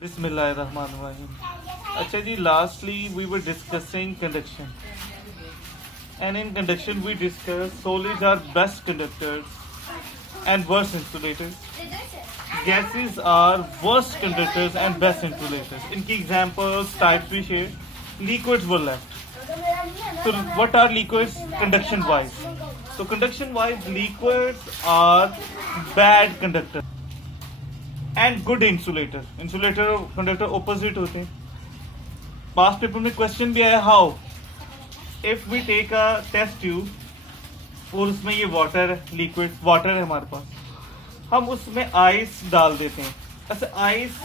Bismillahirrahmanirrahim. अच्छा जी, lastly we were discussing conduction, and in conduction we discussed solids are best conductors and worst insulators. Gases are worst conductors and best insulators. इनकी examples types we shared. Liquids were left. So what are liquids conduction wise? So conduction wise, liquids are bad conductors and good insulator. Insulator और conductor opposite होते हैं. Past paper में question भी आया, how if we take a test tube और उसमें ये water है, लिक्विड वाटर है हमारे पास, हम उसमें आइस डाल देते हैं. ऐसे आइस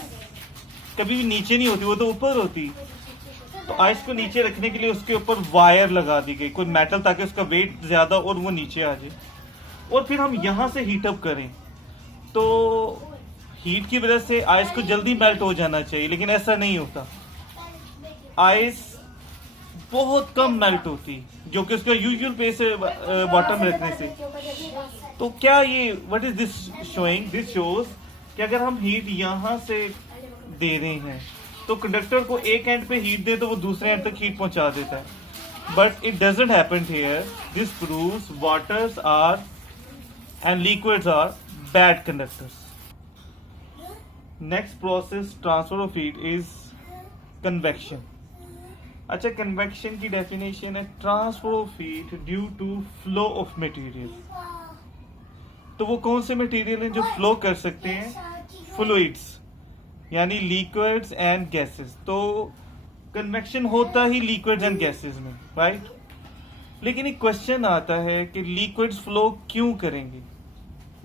कभी भी नीचे नहीं होती, वो तो ऊपर होती. तो आइस को नीचे रखने के लिए उसके ऊपर वायर लगा दी गई, कोई मेटल, ताकि उसका वेट ज्यादा और वो नीचे आ जाए. और फिर हम यहां से हीटअप करें तो हीट की वजह से आइस को जल्दी मेल्ट हो जाना चाहिए, लेकिन ऐसा नहीं होता. आइस बहुत कम मेल्ट होती, जो कि उसका यूजुअल पेस है वाटर में रखने से. तो क्या ये what is this showing? This shows कि अगर हम हीट यहां से दे रहे हैं तो कंडक्टर को एक एंड पे हीट दे तो वो दूसरे एंड तक हीट पहुंचा देता है. But it doesn't happen here. This proves waters are and liquids are bad conductors. Next process transfer of heat is convection. अच्छा, कन्वेक्शन की डेफिनेशन है transfer of heat due to flow of material. तो वो कौन से material हैं जो flow कर सकते हैं? फ्लूइड्स, यानी लिक्विड्स एंड गैसेस. तो कन्वेक्शन होता ही लिक्विड्स एंड गैसेस में, राइट? लेकिन एक क्वेश्चन आता है कि लिक्विड्स फ्लो क्यों करेंगे,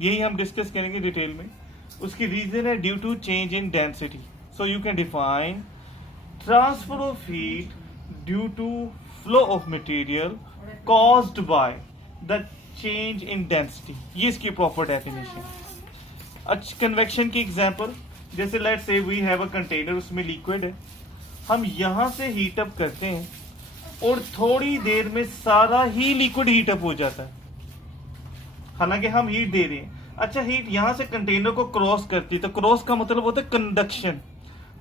यही हम डिस्कस करेंगे डिटेल में. उसकी रीजन है due to change in density. So you can define transfer of heat due to flow of material caused by the change in density. ये इसकी प्रॉपर डेफिनेशन. अच्छा, कन्वेक्शन की एग्जांपल, जैसे let's say we have a container, उसमें liquid है, हम यहां से हीट अप करते हैं और थोड़ी देर में सारा ही लिक्विड हीट अप हो जाता है, हालांकि हम हीट दे रहे हैं. अच्छा, हीट यहां से कंटेनर को क्रॉस करती है, तो क्रॉस का मतलब होता है कंडक्शन.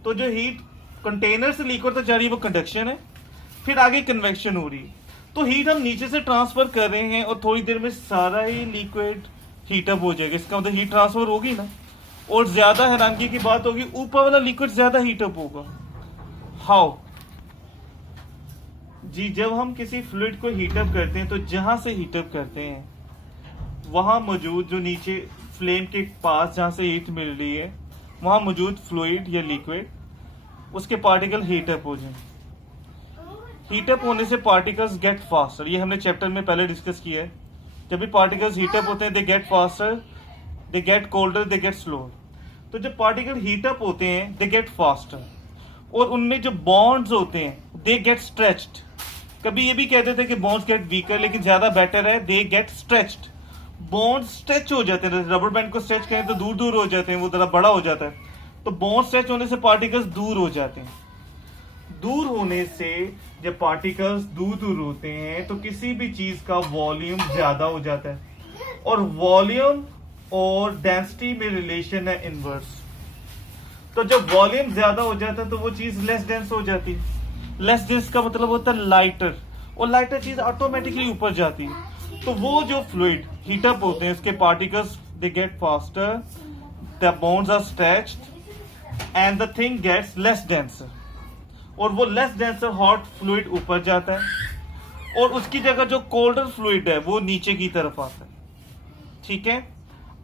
तो जो हीट कंटेनर से लिक्विड तक जा रही है वो कंडक्शन है. फिर आगे कन्वेक्शन हो रही है. तो हीट हम नीचे से ट्रांसफर कर रहे हैं और थोड़ी देर में सारा ही लिक्विड हीटअप हो जाएगा. इसका मतलब हीट ट्रांसफर होगी ना. और ज्यादा हैरानगी की बात होगी, ऊपर वाला लिक्विड ज्यादा हीटअप होगा. हाउ जी? जब हम किसी फ्लूइड को हीटअप करते हैं तो जहां से हीटअप करते हैं वहां मौजूद, जो नीचे फ्लेम के पास जहां से हीट मिल रही है, वहां मौजूद फ्लूइड या लिक्विड, उसके पार्टिकल हीटअप हो जाए. हीटअप होने से पार्टिकल्स गेट फास्टर. ये हमने चैप्टर में पहले डिस्कस किया है. जब भी पार्टिकल्स हीटअप होते हैं, दे get faster, they get colder, they get slower. तो जब पार्टिकल हीटअप होते हैं, दे गेट फास्टर, और उनमें जो बॉन्ड्स होते हैं दे गेट स्ट्रेच्ड. कभी ये भी कहते थे कि बॉन्ड्स गेट वीकर, लेकिन ज्यादा बेटर है they get stretched. Bond stretch हो जाते हैं. रबर बैंड को स्ट्रेच करें तो दूर दूर हो जाते हैं, वो जरा बड़ा हो जाता है. तो बॉन्ड स्ट्रेच होने से पार्टिकल्स दूर हो जाते हैं. दूर होने से जब पार्टिकल्स दूर दूर होते हैं तो किसी भी चीज का वॉल्यूम ज्यादा हो जाता है, और वॉल्यूम और डेंसिटी में रिलेशन है इनवर्स. तो जब वॉल्यूम ज्यादा हो जाता है तो वो चीज लेस डेंस हो जाती है. लेस डेंस का मतलब होता है लाइटर, और लाइटर चीज ऑटोमेटिकली ऊपर जाती है. तो वो जो फ्लूइड हीटअप होते हैं, उसके particles they get faster, the bonds are stretched and the thing gets less denser. और वो लेस डेंसर हॉट फ्लूइड ऊपर जाता है और उसकी जगह जो कोल्डर फ्लूइड है वो नीचे की तरफ आता है. ठीक है?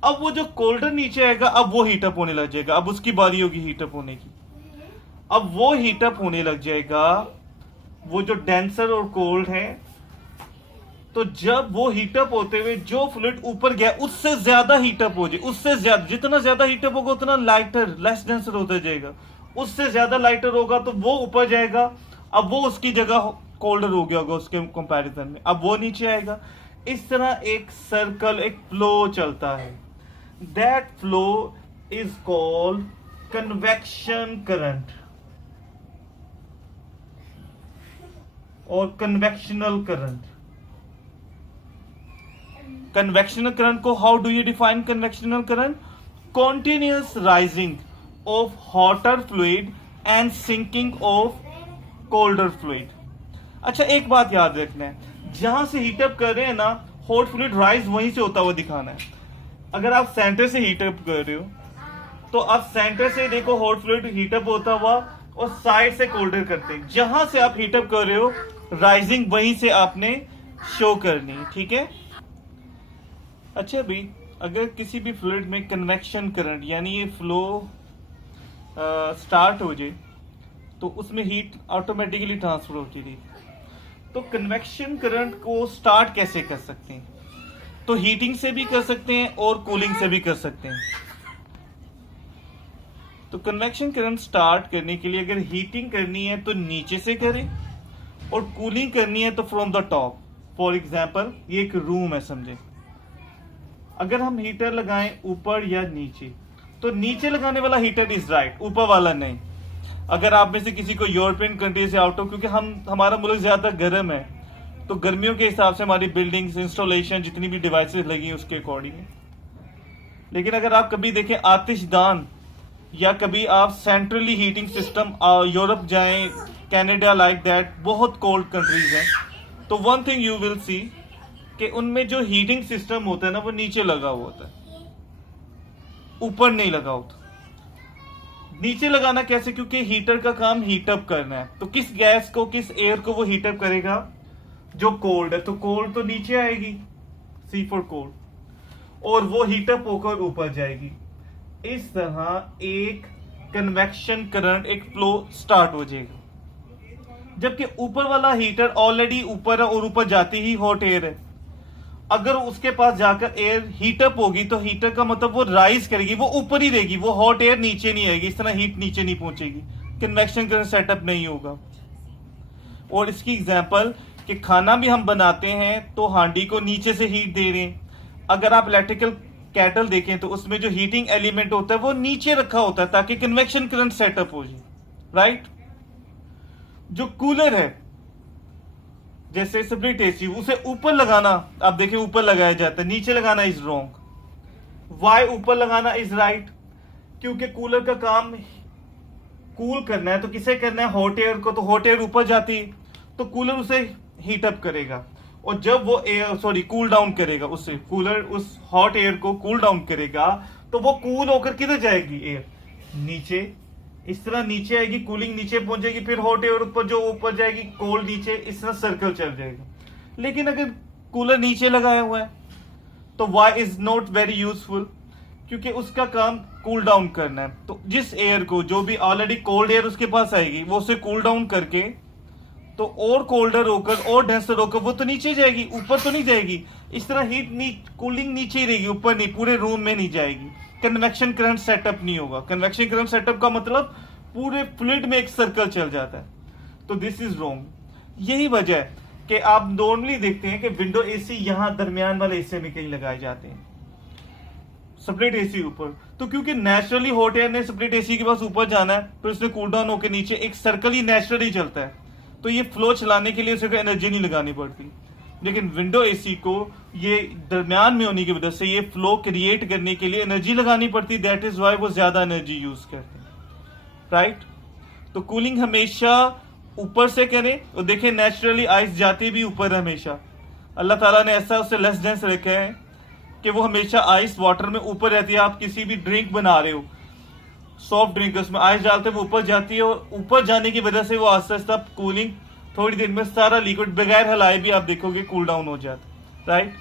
अब वो जो कोल्डर नीचे आएगा, अब वो हीटअप होने लग जाएगा. अब उसकी बारी होगी हीटअप होने की. अब वो हीटअप होने लग जाएगा, वो जो डेंसर और कोल्ड है. तो जब वो हीटअप होते हुए जो फ्लूइड ऊपर गया उससे ज्यादा हीटअप हो जाए, उससे ज्यादा, जितना ज्यादा हीटअप होगा उतना लाइटर, लेस डेंसर होता जाएगा. उससे ज्यादा लाइटर होगा तो वो ऊपर जाएगा, अब वो उसकी जगह कोल्डर हो गया होगा उसके कंपैरिजन में, अब वो नीचे आएगा. इस तरह एक सर्कल, एक फ्लो चलता है. That flow is called convection current और कन्वेक्शनल करंट. कन्वेक्शनल करंट को how do you define? Convectional current, continuous rising of hotter fluid and sinking of colder fluid. अच्छा, एक बात याद रखना है, जहां से हीटअप कर रहे हैं ना, हॉट फ्लूइड राइज वहीं से होता हुआ दिखाना है. अगर आप सेंटर से हीटअप कर रहे हो तो आप सेंटर से देखो हॉट फ्लूइड हीटअप होता हुआ और साइड से कोल्डर करते हैं. जहां से आप हीटअप कर रहे हो राइजिंग वहीं से आपने शो करनी है. ठीक है. अच्छा भाई, अगर किसी भी फ्लूइड में कन्वेक्शन करंट यानी ये फ्लो स्टार्ट हो जाए तो उसमें हीट ऑटोमेटिकली ट्रांसफर होती थी. तो कन्वेक्शन करंट को स्टार्ट कैसे कर सकते हैं? तो हीटिंग से भी कर सकते हैं और कूलिंग से भी कर सकते हैं. तो कन्वेक्शन करंट स्टार्ट करने के लिए अगर हीटिंग करनी है तो नीचे से करें और कूलिंग करनी है तो from the top. For example, ये एक रूम है समझे. अगर हम हीटर लगाएं ऊपर या नीचे, तो नीचे लगाने वाला हीटर इज राइट, ऊपर वाला नहीं. अगर आप में से किसी को यूरोपियन कंट्री से आउट हो, क्योंकि हमारा मुल्क ज्यादा गर्म है, तो गर्मियों के हिसाब से हमारी बिल्डिंग्स, इंस्टॉलेशन, जितनी भी डिवाइसेस लगी हैं उसके अकॉर्डिंग. लेकिन अगर आप कभी देखें आतिशदान या कभी आप सेंट्रली हीटिंग सिस्टम यूरोप जाएं, कनाडा, लाइक दैट, बहुत कोल्ड कंट्रीज हैं, तो one thing you will see कि उनमें जो हीटिंग सिस्टम होता है ना, वो नीचे लगा हुआ होता है, ऊपर नहीं लगा होता. नीचे लगाना कैसे? क्योंकि हीटर का काम हीटअप करना है. तो किस गैस को, किस एयर को वो हीटअप करेगा? जो कोल्ड है. तो कोल्ड तो नीचे आएगी, सी फॉर कोल्ड, और वो हीटअप होकर ऊपर जाएगी. इस तरह एक कन्वेक्शन करंट, एक फ्लो स्टार्ट हो जाएगा. जबकि ऊपर वाला हीटर ऑलरेडी ऊपर है और ऊपर जाती ही हॉट एयर है. अगर उसके पास जाकर एयर हीटअप होगी तो हीटर का मतलब वो राइज करेगी, वो ऊपर ही रहेगी, वो हॉट एयर नीचे नहीं आएगी. इस तरह हीट नीचे नहीं पहुंचेगी, कन्वेक्शन करंट सेटअप नहीं होगा. और इसकी एग्जांपल कि खाना भी हम बनाते हैं तो हांडी को नीचे से हीट दे रहे हैं. अगर आप इलेक्ट्रिकल कैटल देखें तो उसमें जो हीटिंग एलिमेंट होता है वो नीचे रखा होता है ताकि कन्वेक्शन करंट सेटअप हो जाए. राइट. जो कूलर है, जैसे स्प्लिट एसी, उसे ऊपर लगाना, आप देखें ऊपर लगाया जाता है, नीचे लगाना इज रॉन्ग. वाई ऊपर लगाना इज राइट? क्योंकि कूलर का काम कूल करना है. तो किसे करना है? हॉट एयर को. तो हॉट एयर ऊपर जाती है तो कूलर उसे हीटअप करेगा, और जब वो एयर कूल डाउन करेगा, उससे कूलर उस हॉट एयर को कूल डाउन करेगा, तो वो कूल होकर किधर जाएगी? एयर नीचे. इस तरह नीचे आएगी, कूलिंग नीचे पहुंचेगी, फिर हॉट एयर ऊपर, जो ऊपर जाएगी कोल्ड नीचे. इस तरह सर्कल चल जाएगा. लेकिन अगर कूलर नीचे लगाया हुआ है तो y is not very useful, क्योंकि उसका काम कूल डाउन करना है. तो जिस एयर को, जो भी ऑलरेडी कोल्ड एयर उसके पास आएगी, वो उसे कूल डाउन करके तो और कोल्डर होकर और डेंसर होकर वो तो नीचे जाएगी, ऊपर तो नहीं जाएगी. इस तरह कूलिंग नीचे ही रहेगी, ऊपर नहीं, पूरे रूम में नहीं जाएगी. कन्वेक्शन करंट सेटअप नहीं होगा. कन्वेक्शन करंट सेटअप का मतलब पूरे फ्लूइड में एक सर्कल चल जाता है. तो दिस इज रॉन्ग. यही वजह है कि आप नॉर्मली देखते हैं कि विंडो एसी यहां दरमियान वाले हिस्से में कहीं लगाए जाते हैं, स्प्लिट एसी ऊपर. तो क्योंकि नेचुरली हॉट एयर ने स्प्लिट एसी के पास ऊपर जाना है, फिर उसने कूल डाउन होकर नीचे, एक सर्कल ही नेचुरली चलता है. तो ये फ्लो चलाने के लिए उसे कोई एनर्जी नहीं लगानी पड़ती. लेकिन विंडो एसी को ये दरमियान में होने की वजह से ये फ्लो क्रिएट करने के लिए एनर्जी लगानी पड़ती. दैट इज वाई वो ज्यादा एनर्जी यूज करते हैं. राइट. तो कूलिंग हमेशा ऊपर से करें. और देखें नेचुरली आइस जाती भी ऊपर हमेशा. अल्लाह ताला ने ऐसा उससे लेस डेंस रखा है कि वो हमेशा आइस वाटर में ऊपर रहती है. आप किसी भी ड्रिंक बना रहे हो, सॉफ्ट ड्रिंक, उसमें आइस डालते हैं, वो ऊपर जाती है, और ऊपर जाने की वजह से वो आस्ते आस्ते कूलिंग थोड़ी देर में सारा लिक्विड बगैर हिलाए भी आप देखोगे कूल डाउन हो जाता है. राइट.